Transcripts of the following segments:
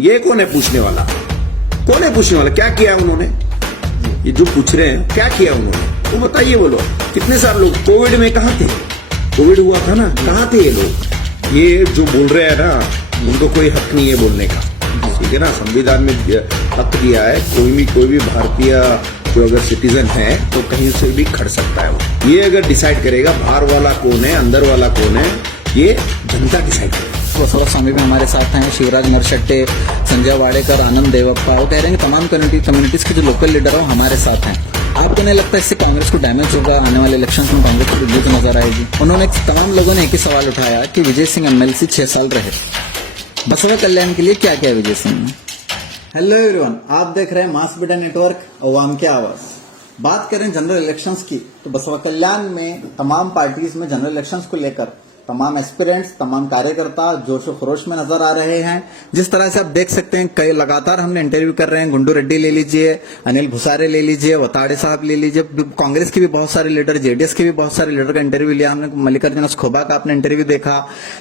ये कौन है पूछने वाला? कौन है पूछने वाला? क्या किया उन्होंने? ये जो पूछ रहे हैं क्या किया उन्होंने वो बताइए। बोलो कितने सारे लोग कोविड में कहाँ थे? कोविड हुआ था ना, कहाँ थे ये लोग? ये जो बोल रहे हैं ना, उनको कोई हक नहीं है बोलने का, ठीक है ना। संविधान में हक दिया है, कोई भी भारतीय जो अगर सिटीजन है तो कहीं से भी खड़ सकता है वो। ये अगर डिसाइड करेगा बाहर वाला कौन है अंदर वाला कौन है, ये जनता डिसाइड करेगी। बसवराज स्वामी भी हमारे साथ हैं, शिवराज नरशट्टे, संजय वाडेकर, आनंद देवप्पा। वो कह रहे हैं कि तमाम कम्युनिटीज के जो लोकल लीडर है वो हमारे साथ हैं। आपको नहीं लगता इससे कांग्रेस को डैमेज होगा? आने वाले इलेक्शंस में कांग्रेस को जीत नजर आएगी? उन्होंने तमाम लोगों ने एक ही सवाल उठाया कि विजय सिंह एमएलसी 6 साल रहे, बसवा कल्याण के लिए क्या किया विजय सिंह ने? हेलो एवरीवन, आप देख रहे हैं मास मीडिया नेटवर्क अवाम की आवाज। बात करें जनरल इलेक्शंस की तो बसवा कल्याण में तमाम पार्टीज में जनरल इलेक्शंस को लेकर तमाम एस्पिरेंट्स, तमाम कार्यकर्ता जोश और खरोश में नजर आ रहे हैं। जिस तरह से आप देख सकते हैं, कई लगातार हमने इंटरव्यू कर रहे हैं। गुंडू रेड्डी ले लीजिए, अनिल भुसारे ले लीजिए, वताड़े साहब ले लीजिए, कांग्रेस के भी बहुत सारे लीडर, जेडीएस के भी बहुत सारे लीडर का इंटरव्यू लिया हमने। मल्लिकार्जुन खोबा का आपने इंटरव्यू देखा।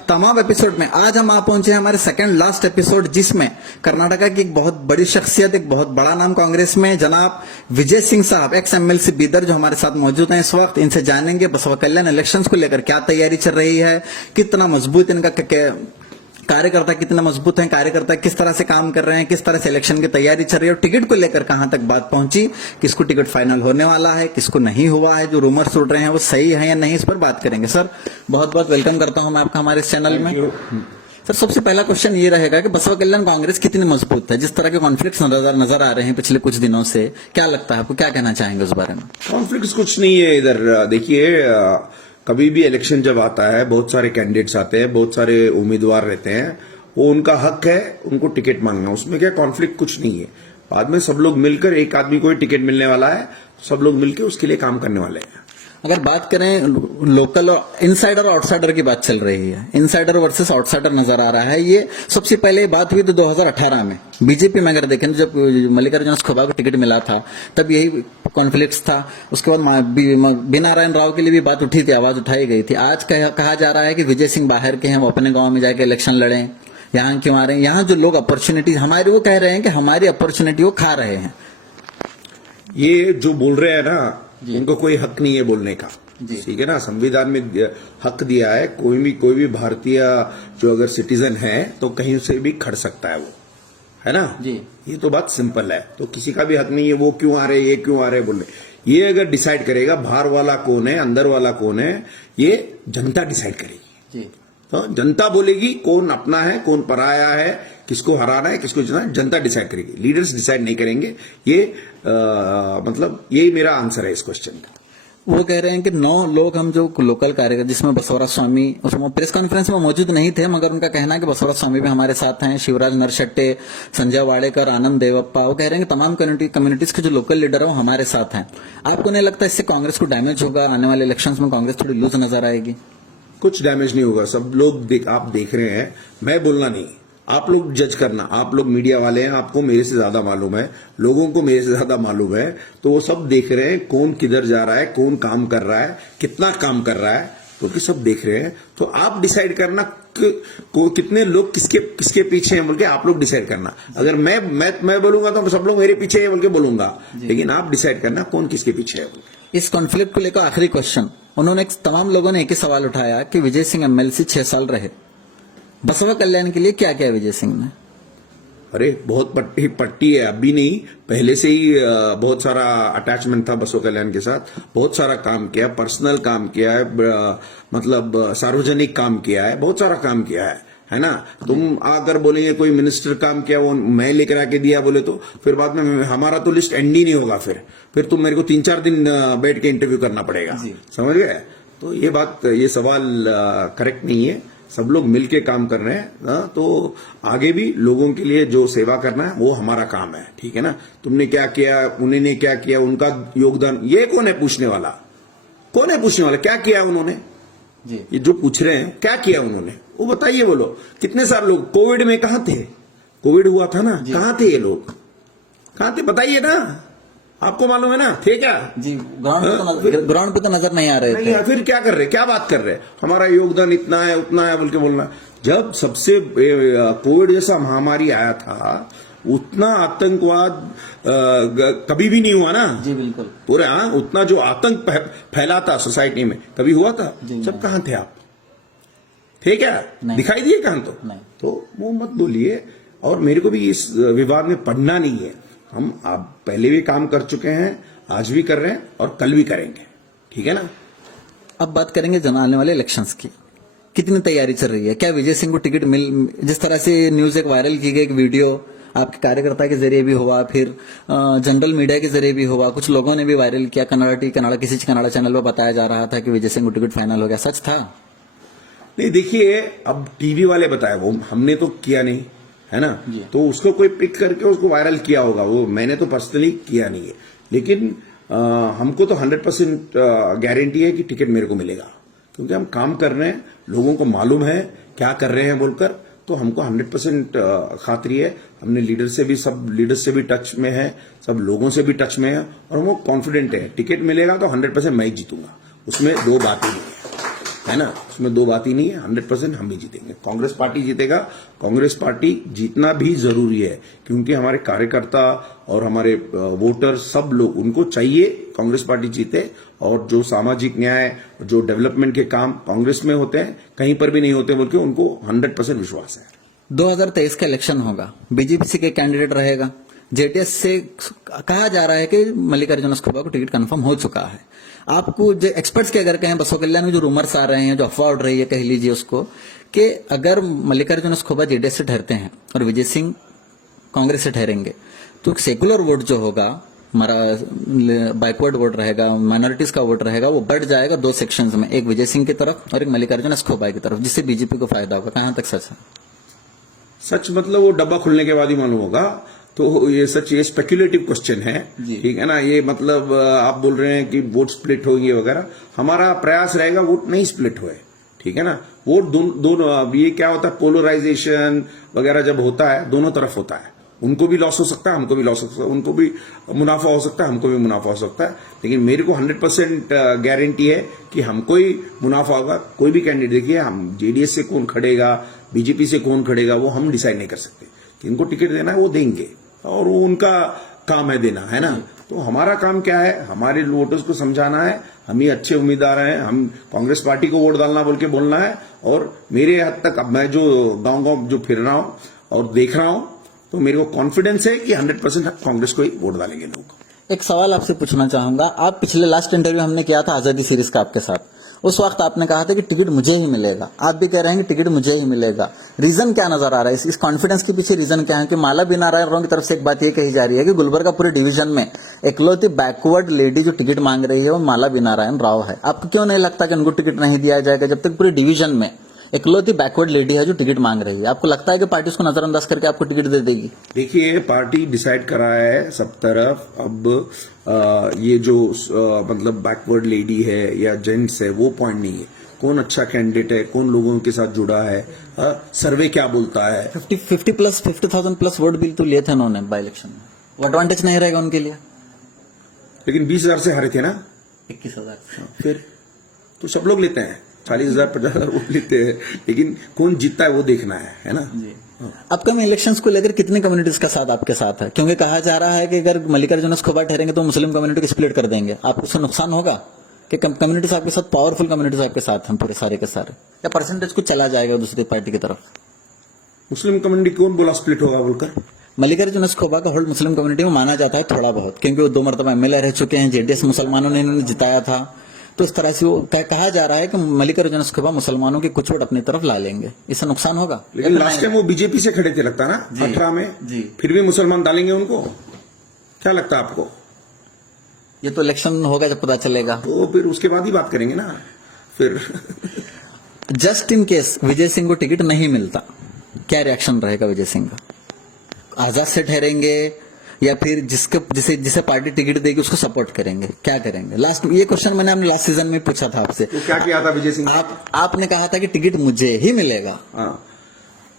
तमाम एपिसोड में आज हम आ पहुंचे हैं हमारे सेकंड लास्ट एपिसोड, जिसमें कर्नाटका की एक बहुत बड़ी शख्सियत, एक बहुत बड़ा नाम कांग्रेस में, जनाब विजय सिंह साहब, एक्स एमएलसी बीदर, जो हमारे साथ मौजूद हैं इस वक्त। इनसे जानेंगे बसवा कल्याण इलेक्शंस को लेकर क्या तैयारी चल रही है, कितना मजबूत इनका कार्यकर्ता, कितना मजबूत है कार्यकर्ता, किस तरह से काम कर रहे हैं, किस तरह से इलेक्शन की तैयारी चल रही है, और टिकट को लेकर कहां तक बात पहुंची, किसको टिकट फाइनल होने वाला है, किसको नहीं हुआ है, जो रूमर्स उड़ रहे हैं वो सही है या नहीं, इस पर बात करेंगे। सर बहुत बहुत वेलकम करता हूं मैं आपका हमारे इस चैनल में। सर सबसे पहला क्वेश्चन ये रहेगा कि बसवा कल्याण कांग्रेस कितनी मजबूत है? जिस तरह के कॉन्फ्लिक्ट्स नजर आ रहे हैं पिछले कुछ दिनों से, क्या लगता है आपको, क्या कहना चाहेंगे उस बारे में? कॉन्फ्लिक्ट कुछ नहीं है इधर। देखिए, कभी भी इलेक्शन जब आता है, बहुत सारे कैंडिडेट्स आते हैं, बहुत सारे उम्मीदवार रहते हैं, वो उनका हक है उनको टिकट मांगना, उसमें क्या कॉन्फ्लिक्ट कुछ नहीं है। बाद में सब लोग मिलकर, एक आदमी को ही टिकट मिलने वाला है, सब लोग मिलकर उसके लिए काम करने वाले हैं। अगर बात करें लोकल और इनसाइडर और आउटसाइडर की बात चल रही है, इनसाइडर वर्सेस आउटसाइडर नजर आ रहा है। ये सबसे पहले बात हुई तो 2018 में बीजेपी में अगर देखें तो जब मल्लिकार्जुन खोबा को टिकट मिला था तब यही कॉन्फ्लिक्ट्स था। उसके बाद बी नारायण राव के लिए भी बात उठी थी, आवाज उठाई गई थी। आज कहा जा रहा है कि विजय सिंह बाहर के हैं, वो अपने गांव में जाकर इलेक्शन लड़ें, यहाँ क्यों आ रहे हैं? यहाँ जो लोग अपॉर्चुनिटी हमारी, वो कह रहे हैं कि हमारी अपॉर्चुनिटी वो खा रहे हैं। ये जो बोल रहे हैं ना, उनको कोई हक नहीं है बोलने का, ठीक है ना। संविधान में हक दिया है, कोई भी भारतीय जो अगर सिटीजन है तो कहीं से भी खड़ सकता है वो, है ना जी। ये तो बात सिंपल है। तो किसी का भी हक नहीं है वो क्यों आ रहे, ये क्यों आ रहे बोलने। ये अगर डिसाइड करेगा बाहर वाला कौन है अंदर वाला कौन है, ये जनता डिसाइड करेगी जी। तो जनता बोलेगी कौन अपना है कौन पराया है, किसको हराना है किसको जितना है, जनता डिसाइड करेगी, लीडर्स डिसाइड नहीं करेंगे। ये मतलब यही मेरा आंसर है इस क्वेश्चन का। वो कह रहे हैं कि 9 लोग हम जो लोकल कार्यकर्ता, जिसमें बसवराज स्वामी, उसमें प्रेस कॉन्फ्रेंस में मौजूद नहीं थे, मगर उनका कहना है कि बसवराज स्वामी भी हमारे साथ हैं, शिवराज नरशट्टे, संजय वाडेकर, आनंद देवप्पा। वो कह रहे हैं कि तमाम कम्युनिटीज के जो लोकल लीडर है वो हमारे साथ हैं। आपको नहीं लगता इससे कांग्रेस को डैमेज होगा? आने वाले इलेक्शंस में कांग्रेस थोड़ी लूज नजर आएगी? कुछ डैमेज नहीं होगा। सब लोग आप देख रहे हैं, मैं बोलना नहीं, आप लोग जज करना। आप लोग मीडिया वाले हैं, आपको मेरे से ज्यादा मालूम है, लोगों को मेरे से ज्यादा मालूम है। तो वो सब देख रहे हैं कौन किधर जा रहा है, कौन काम कर रहा है, कितना काम कर रहा है, क्योंकि सब देख रहे हैं। तो आप डिसाइड करना कितने लोग किसके पीछे हैं बोल के आप लोग डिसाइड करना। अगर मैं बोलूंगा तो सब लोग मेरे पीछे है बोल के बोलूंगा, लेकिन आप डिसाइड करना कौन किसके पीछे है। इस कॉन्फ्लिक्ट को लेकर आखिरी क्वेश्चन, उन्होंने तमाम लोगों ने एक ही सवाल उठाया कि विजय सिंह एमएलसी 6 साल रहे, बसवा कल्याण के लिए क्या किया विजय सिंह ने? अरे बहुत पट्टी है, अभी नहीं, पहले से ही बहुत सारा अटैचमेंट था बसवा कल्याण के साथ। बहुत सारा काम किया, पर्सनल काम किया है, मतलब सार्वजनिक काम किया है, बहुत सारा काम किया है ना। तुम आकर बोलेंगे कोई मिनिस्टर काम किया वो मैं लेकर आके दिया बोले तो फिर बाद में हमारा तो लिस्ट एंड ही नहीं होगा। फिर तुम मेरे को 3-4 दिन बैठ के इंटरव्यू करना पड़ेगा, समझ गए? तो ये सवाल करेक्ट नहीं है। सब लोग मिलके काम कर रहे हैं ना, तो आगे भी लोगों के लिए जो सेवा करना है वो हमारा काम है, ठीक है ना। तुमने क्या किया, उन्होंने क्या किया, उनका योगदान, ये कौन है पूछने वाला? कौन है पूछने वाला? क्या किया उन्होंने जी। ये जो पूछ रहे हैं क्या किया उन्होंने वो बताइए। बोलो कितने सारे लोग कोविड में कहाँ थे? कोविड हुआ था ना, कहाँ थे ये लोग? कहाँ थे बताइए ना, आपको मालूम है ना, थे क्या? जी, ग्राउंड पे तो नजर नहीं आ रहे थे। फिर क्या कर रहे, क्या बात कर रहे? हमारा योगदान इतना है उतना है बोल के बोलना, जब सबसे कोविड जैसा महामारी आया था उतना आतंकवाद कभी भी नहीं हुआ ना। जी बिल्कुल। पूरे उतना जो आतंक फैला था सोसाइटी में कभी हुआ था? जब कहां थे आप? थे क्या? दिखाई दिए कहां? तो वो मत बोलिए। और मेरे को भी इस विवाद में पढ़ना नहीं है। हम आप पहले भी काम कर चुके हैं, आज भी कर रहे हैं और कल भी करेंगे, ठीक है ना। अब बात करेंगे आने वाले इलेक्शंस की। कितनी तैयारी चल रही है? क्या विजय सिंह को टिकट जिस तरह से न्यूज एक वायरल की गई, एक वीडियो आपके कार्यकर्ता के जरिए भी हुआ, फिर जनरल मीडिया के जरिए भी हुआ, कुछ लोगों ने भी वायरल किया, किसी कन्नड़ा चैनल पर बताया जा रहा था कि विजय सिंह को टिकट फाइनल हो गया, सच था? नहीं, देखिए अब टीवी वाले बताए, वो हमने तो किया नहीं है ना। तो उसको कोई पिक करके उसको वायरल किया होगा, वो मैंने तो पर्सनली किया नहीं है। लेकिन हमको तो 100% गारंटी है कि टिकट मेरे को मिलेगा, क्योंकि हम काम कर रहे हैं, लोगों को मालूम है क्या कर रहे हैं बोलकर, तो हमको 100% खातरी है। हमने सब लीडर से भी टच में है, सब लोगों से भी टच में है, और हमको कॉन्फिडेंट है टिकट मिलेगा तो 100% मैं ही जीतूंगा। उसमें दो बात ही नहीं है ना, उसमें दो बात ही नहीं है। 100% हम ही जीतेंगे, कांग्रेस पार्टी जीतेगा। कांग्रेस पार्टी जीतना भी जरूरी है, क्योंकि हमारे कार्यकर्ता और हमारे वोटर सब लोग, उनको चाहिए कांग्रेस पार्टी जीते। और जो सामाजिक न्याय, जो डेवलपमेंट के काम कांग्रेस में होते हैं, कहीं पर भी नहीं होते बोल के उनको 100% विश्वास है। 2023 का इलेक्शन होगा, बीजेपी से के कैंडिडेट रहेगा, जेडीएस से कहा जा रहा है कि मल्लिकार्जुन खड़गे को टिकट कंफर्म हो चुका है। आपको जो एक्सपर्ट्स के अगर कहें, बसव कल्याण में जो रूमर्स आ रहे हैं, जो अफवाह उड़ रही है, कह लीजिए उसको, कि अगर मल्लिकार्जुन खड़गे जेडीएस से ठहरते हैं और विजय सिंह कांग्रेस से ठहरेंगे, तो सेकुलर वोट जो होगा, हमारा बैकवर्ड वोट रहेगा, माइनॉरिटीज का वोट रहेगा, वो बढ़ जाएगा दो सेक्शंस में, एक विजय सिंह की तरफ और एक मल्लिकार्जुन खड़गे की तरफ, जिससे बीजेपी को फायदा होगा। कहां तक सच है? सच मतलब वो डब्बा खुलने के बाद ही मालूम होगा। तो ये सच, ये स्पेक्युलेटिव क्वेश्चन है, ठीक है ना। ये मतलब आप बोल रहे हैं कि वोट स्प्लिट होगी वगैरह, हमारा प्रयास रहेगा वोट नहीं स्प्लिट हुए, ठीक है ना। वोट दोनों ये क्या होता है, पोलराइजेशन वगैरह जब होता है दोनों तरफ होता है, उनको भी लॉस हो सकता है, हमको भी लॉस हो सकता है, उनको भी मुनाफा हो सकता है, हमको भी मुनाफा हो सकता है। लेकिन मेरे को 100% गारंटी है कि हमको ही मुनाफा होगा। कोई भी कैंडिडेट, देखिए हम जेडीएस से कौन खड़ेगा, बीजेपी से कौन खड़ेगा, वो हम डिसाइड नहीं कर सकते। किनको टिकट देना है वो देंगे, और वो उनका काम है देना, है ना। तो हमारा काम क्या है, हमारे वोटर्स को समझाना है, हम ही अच्छे उम्मीदवार हैं, हम कांग्रेस पार्टी को वोट डालना बोल के बोलना है। और मेरे हद तक अब मैं जो गांव जो फिर रहा हूं और देख रहा हूं, तो मेरे को कॉन्फिडेंस है कि 100% कांग्रेस को ही वोट डालेंगे लोग। एक सवाल आपसे पूछना चाहूंगा, आप पिछले लास्ट इंटरव्यू हमने किया था आजादी सीरीज का आपके साथ, उस वक्त आपने कहा था कि टिकट मुझे ही मिलेगा, आप भी कह रहे हैं कि टिकट मुझे ही मिलेगा। रीजन क्या नजर आ रहा है इस कॉन्फिडेंस के पीछे? रीजन क्या है कि माला बिना रायरों की तरफ से एक बात ये कही जा रही है कि गुलबर्गा पूरे डिवीजन में इकलौती बैकवर्ड लेडी जो टिकट मांग रही है वो माला बिनारायण राव है। आपको क्यों नहीं लगता कि उनको टिकट नहीं दिया जाएगा, जब तक पूरे डिवीजन में इकलौती बैकवर्ड लेडी है जो टिकट मांग रही है? आपको लगता है कि पार्टी उसको नजरअंदाज करके आपको टिकट दे देगी? देखिए, पार्टी डिसाइड करा है सब तरफ। अब ये जो मतलब बैकवर्ड लेडी है या जेंट्स है वो पॉइंट नहीं है, कौन अच्छा कैंडिडेट है, कौन लोगों के साथ जुड़ा है, सर्वे क्या बोलता है। 50,000 प्लस वोट भी तो लिए थे उन्होंने बाई इलेक्शन में, वो एडवांटेज नहीं रहेगा उनके लिए? लेकिन 20,000 से हारे थे ना, 21,000। फिर तो सब लोग लेते हैं, 40,000 50,000 वोट लेते हैं, लेकिन कौन जीतता है वो देखना है ना। अपकमिंग इलेक्शंस को लेकर कितनी कम्युनिटीज का साथ आपके साथ है? क्योंकि कहा जा रहा है कि अगर मल्लिकार्जुन खड़गे ठहरेंगे तो मुस्लिम कम्युनिटी को स्प्लिट कर देंगे, आपको उससे नुकसान होगा कि कम्युनिटीज आपके साथ, पावरफुल कम्युनिटीज आपके साथ हैं पूरे सारे के सारे, या परसेंटेज कुछ चला जाएगा दूसरी पार्टी की तरफ? मुस्लिम कम्युनिटी कौन बोला स्प्लिट होगा बोलकर? मल्लिकार्जुन खड़गे का होल्ड मुस्लिम कम्युनिटी में माना जाता है थोड़ा बहुत, क्योंकि वो 2 मरतबा एमएलए रह चुके हैं, जेडीएस मुसलमानों ने इन्होंने जिताया था, तो इस तरह से वो कहा जा रहा है कि मल्लिकार्जुन खड़गे मुसलमानों के कुछ वोट अपनी तरफ ला लेंगे, इससे नुकसान होगा। लेकिन लास्ट टाइम वो बीजेपी से खड़े थे लगता है ना 18 में जी, फिर भी मुसलमान डालेंगे उनको, क्या लगता है आपको? ये तो इलेक्शन होगा जब पता चलेगा, तो फिर उसके बाद ही बात करेंगे ना फिर। Just in case Vijay Singh को टिकट नहीं मिलता, क्या रिएक्शन रहेगा विजय सिंह का? आजाद से ठहरेंगे या फिर जिसे पार्टी टिकट देगी उसको सपोर्ट करेंगे, क्या करेंगे? लास्ट ये क्वेश्चन मैंने आपने लास्ट सीजन में पूछा था आपसे, तो क्या किया था विजय सिंह? आपने कहा था कि टिकट मुझे ही मिलेगा। हाँ,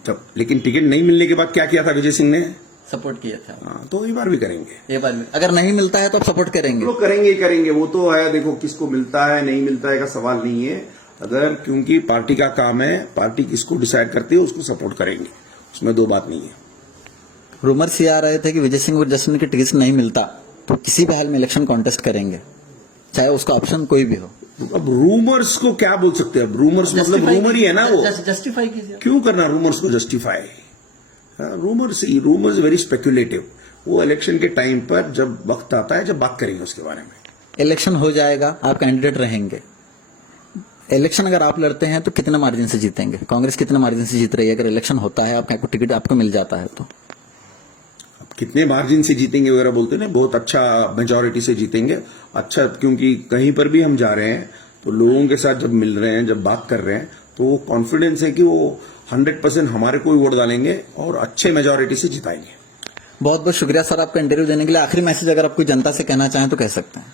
तब लेकिन टिकट नहीं मिलने के बाद क्या किया था विजय सिंह ने? सपोर्ट किया था। हाँ, तो ये बार भी करेंगे, ये बार भी अगर नहीं मिलता है तो आप सपोर्ट करेंगे? लोग करेंगे ही करेंगे, वो तो है। देखो, किसको मिलता है नहीं मिलता है का सवाल नहीं है, अगर क्योंकि पार्टी का काम है, पार्टी किसको डिसाइड करती है उसको सपोर्ट करेंगे, उसमें दो बात नहीं है। रूमर्स ये आ रहे थे कि विजय सिंह और जसवंत की टिकट नहीं मिलता तो किसी भी हाल में इलेक्शन कॉन्टेस्ट करेंगे, चाहे उसका ऑप्शन कोई भी हो। अब रूमर्स को क्या बोल सकते हैं? अब रूमर्स मतलब रूमर ही है ना वो। जस्टिफाई कीजिए। क्यों करना रूमर्स को जस्टिफाई? Rumours very speculative. वो इलेक्शन के टाइम पर जब वक्त आता है, जब बात करेंगे उसके बारे में। इलेक्शन हो जाएगा, आप कैंडिडेट रहेंगे। इलेक्शन अगर आप लड़ते हैं तो कितने मार्जिन से जीतेंगे? कांग्रेस कितने मार्जिन से जीत रही है? अगर इलेक्शन होता है, आपको टिकट आपको मिल जाता है तो कितने मार्जिन से जीतेंगे वगैरह बोलते हैं ना, बहुत अच्छा मेजोरिटी से जीतेंगे। अच्छा, क्योंकि कहीं पर भी हम जा रहे हैं तो लोगों के साथ जब मिल रहे हैं, जब बात कर रहे हैं, तो वो कॉन्फिडेंस है कि वो 100% हमारे को ही वोट डालेंगे और अच्छे मेजोरिटी से जिताएंगे। बहुत बहुत शुक्रिया सर आपका इंटरव्यू देने के लिए। आखिरी मैसेज अगर आप कोई जनता से कहना चाहें तो कह सकते हैं।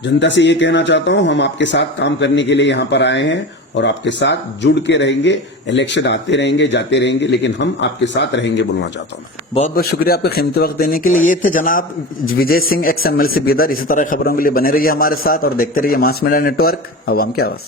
जनता से ये कहना चाहता हूं, हम आपके साथ काम करने के लिए यहां पर आए हैं और आपके साथ जुड़ के रहेंगे। इलेक्शन आते रहेंगे, जाते रहेंगे, लेकिन हम आपके साथ रहेंगे, बोलना चाहता हूं मैं। बहुत बहुत शुक्रिया आपका कीमती वक्त देने के लिए। ये थे जनाब विजय सिंह, एक्स MLC बीदर। इसी तरह खबरों के लिए बने रहिए हमारे साथ और देखते रहिए मास मीडिया नेटवर्क, अवाम की आवाज।